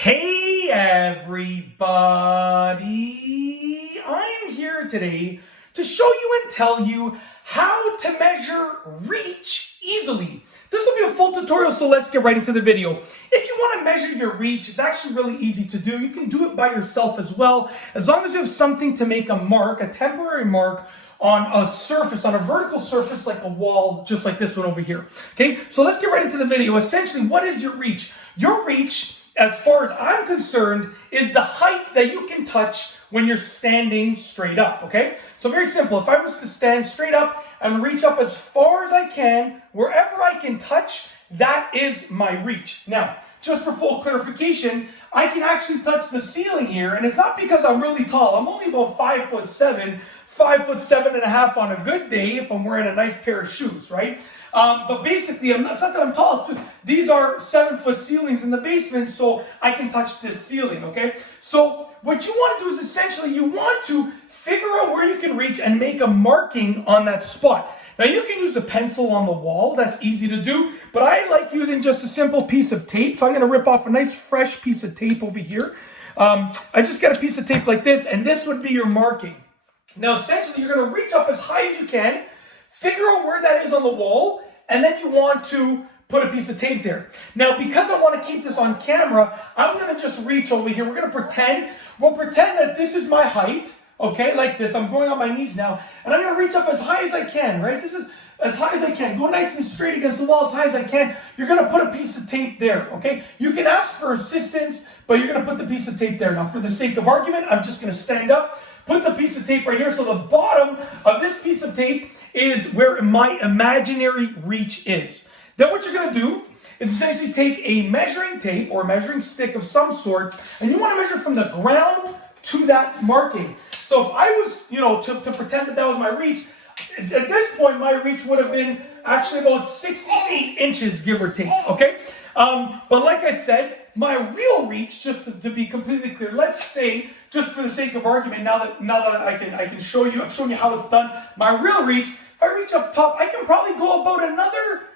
Hey everybody, I'm here today to show you and tell you how to measure reach easily. This will be a full tutorial, so let's get right into the video. If you want to measure your reach, it's actually really easy to do. You can do it by yourself as well, as long as you have something to make a mark, a temporary mark, on a surface, on a vertical surface like a wall, just like this one over here. Okay, so let's get right into the video. Essentially, what is your reach? Your reach, as far as I'm concerned, is the height that you can touch when you're standing straight up, okay? So very simple. If I was to stand straight up and reach up as far as I can, wherever I can touch, that is my reach. Now, just for full clarification, I can actually touch the ceiling here, and it's not because I'm really tall. I'm only about 5'7", 5'7.5" on a good day if I'm wearing a nice pair of shoes, right? But basically, it's not that I'm tall, it's just these are 7-foot ceilings in the basement, so I can touch this ceiling, okay? So what you want to do is essentially you want to figure out where you can reach and make a marking on that spot. Now you can use a pencil on the wall, that's easy to do, but I like using just a simple piece of tape. So I'm going to rip off a nice fresh piece of tape over here. I just get a piece of tape like this, and this would be your marking. Now essentially you're going to reach up as high as you can, figure out where that is on the wall, and then you want to put a piece of tape there. Now, because I want to keep this on camera, I'm going to just reach over here. We'll pretend that this is my height, okay, like this. I'm going on my knees now, and I'm going to reach up as high as I can, right? This is as high as I can. Go nice and straight against the wall as high as I can. You're going to put a piece of tape there, okay? You can ask for assistance, but you're going to put the piece of tape there. Now, for the sake of argument, I'm just going to stand up, put the piece of tape right here. So the bottom of this piece of tape is where my imaginary reach is. Then what you're going to do is essentially take a measuring tape or a measuring stick of some sort, and you want to measure from the ground to that marking. So if I was, to pretend that was my reach, at this point my reach would have been actually about 6 to 8 inches, give or take, okay? But like I said, my real reach, just to be completely clear, let's say, just for the sake of argument, now that I can show you, I've shown you how it's done, my real reach, if I reach up top, I can probably go about another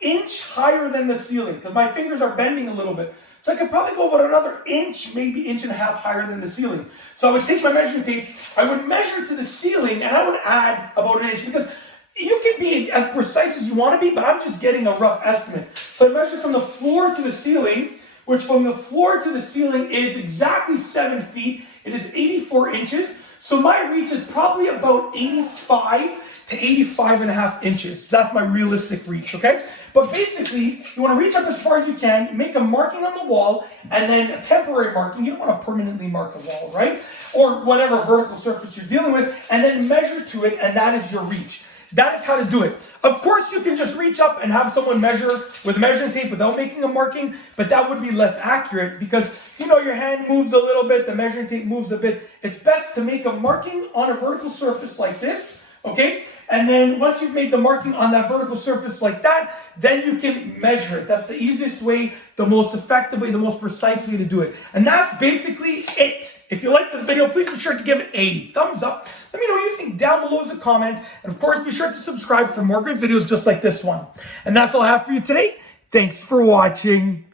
inch higher than the ceiling, because my fingers are bending a little bit. So I could probably go about another inch, maybe inch and a half higher than the ceiling. So I would take my measuring tape, I would measure to the ceiling, and I would add about an inch, because you can be as precise as you want to be, but I'm just getting a rough estimate. So I measure from the floor to the ceiling, which from the floor to the ceiling is exactly 7 feet. It is 84 inches. So my reach is probably about 85 to 85.5 inches. That's my realistic reach, okay? But basically, you want to reach up as far as you can, make a marking on the wall, and then a temporary marking. You don't want to permanently mark the wall, right? Or whatever vertical surface you're dealing with, and then measure to it, and that is your reach. That is how to do it. Of course, you can just reach up and have someone measure with measuring tape without making a marking, but that would be less accurate because, your hand moves a little bit, the measuring tape moves a bit. It's best to make a marking on a vertical surface like this, okay? And then once you've made the marking on that vertical surface like that, then you can measure it. That's the easiest way, the most effective way, the most precise way to do it. And that's basically it. If you like this video, please be sure to give it a thumbs up. Let me know what you think down below as a comment. And of course, be sure to subscribe for more great videos just like this one. And that's all I have for you today. Thanks for watching.